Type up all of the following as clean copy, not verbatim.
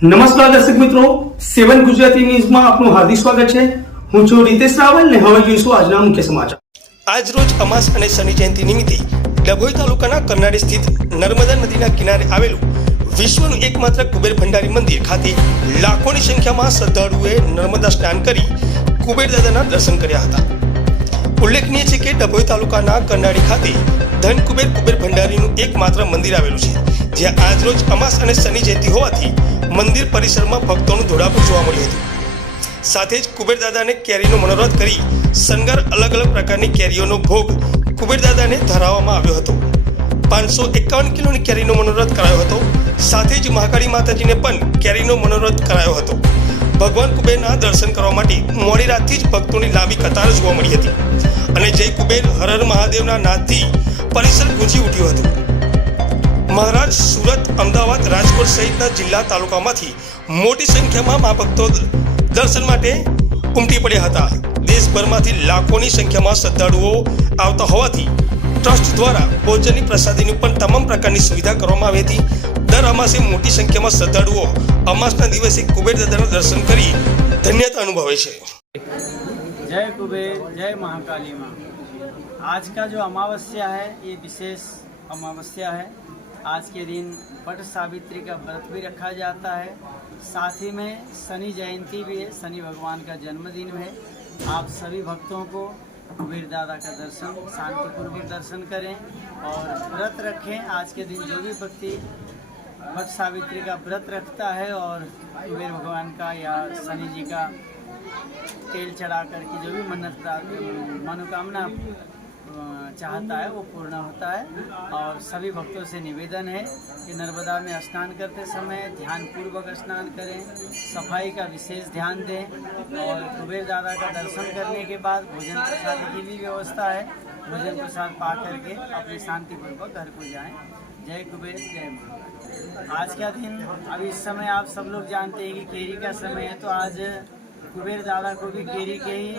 નમસ્કાર દર્શક મિત્રો, 7 ગુજરાતી ન્યૂઝમાં આપનું હાર્દિક સ્વાગત છે। હું છું રીતેશ રાવલ ને હવે જોઈશું આજના મુખ્ય સમાચાર। આજ રોજ અમાસ અને શનિ જયંતિ નિમિત્તે ડભોઈ તાલુકાના કરનાળી સ્થિત નર્મદા નદીના કિનારે આવેલું વિશ્વનું એકમાત્ર કુબેર ભંડારી મંદિર ખાતે લાખોની સંખ્યામાં શ્રદ્ધાળુઓએ નર્મદા સ્નાન કરી કુબેર દાદાના દર્શન કર્યા હતા। ઉલ્લેખનીય છે કે ડભોઈ તાલુકાના કરનાળી ખાતે ધન કુબેર ભંડારીનું એકમાત્ર મંદિર આવેલું છે, જ્યાં આજ રોજ અમાસ અને શનિ જયંતિ હોવાથી મંદિર પરિસરમાં ભક્તોનું ધોળાપુર જોવા મળ્યું હતું। સાથે જ કુબેર દાદાને કેરીનો મનોરથ કરી શણગાર અલગ અલગ પ્રકારની કેરીઓનો ભોગ કુબેર દાદાને ધરાવવામાં આવ્યો હતો। 551 કિલોની કેરીનો મનોરથ કરાયો હતો। સાથે જ મહાકાળી માતાજીને પણ કેરીનો મનોરથ કરાયો હતો। ભગવાન કુબેરના દર્શન કરવા માટે મોડી રાતથી જ ભક્તોની લાંબી કતાર જોવા મળી હતી અને જય કુબેર હર હર મહાદેવના નાદથી પરિસર ગુંજી ઉઠ્યું હતું। મહારાજ, સુરત, અમદાવાદ, રાજકોટ સહિતના જિલ્લા તાલુકામાંથી મોટી સંખ્યામાં મહાભક્તો દર્શન માટે ઉમટી પડ્યા હતા। દેશભરમાંથી લાખોની સંખ્યામાં શ્રદ્ધાળુઓ આવતા હોવાથી ટ્રસ્ટ દ્વારા ભોજનની પ્રસાદીની પણ તમામ પ્રકારની સુવિધા કરવામાં આવી હતી। દર અમાસે મોટી संख्या में श्रद्धालुओं अमासना दिवसे कुबेर दादाना दर्शन करी धन्यता अनुभवे छे। जय कुबेर, जय महाकाली माँ। आज का जो अमावस्या है ये विशेष अमावस्या है। आज के दिन पट सावित्री का व्रत भी रखा जाता है। साथ ही में शनि जयंती भी है, शनि भगवान का जन्मदिन है। आप सभी भक्तों को कुबेर दादा का दर्शन शांतिपूर्वक दर्शन करें और व्रत रखें। आज के दिन जो भी व्यक्ति वट सावित्री का व्रत रखता है और कुबेर भगवान का या शनि जी का तेल चढ़ा कर के जो भी मनोकामना चाहता है वो पूर्ण होता है। और सभी भक्तों से निवेदन है कि नर्मदा में स्नान करते समय ध्यानपूर्वक स्नान करें, सफाई का विशेष ध्यान दें और कुबेर दादा का दर्शन करने के बाद भोजन प्रसाद की भी व्यवस्था है। भोजन प्रसाद पा करके अपने शांतिपूर्वक घर को जाएं। जय कुबेर, जय माँ। आज का दिन अभी इस समय आप सब लोग जानते हैं कि केरी का समय है, तो आज कुबेर दादा को भी केरी के ही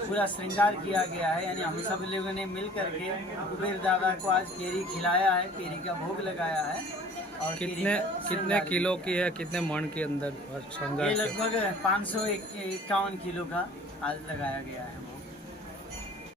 पूरा श्रृंगार किया गया है। यानी हम सब लोगों ने मिल करके कुबेर दादा को आज केरी खिलाया है, केरी का भोग लगाया है। और कितने किलो की है, कितने मन के अंदर श्रृंगार? ये लगभग 551 किलो का आज लगाया गया है।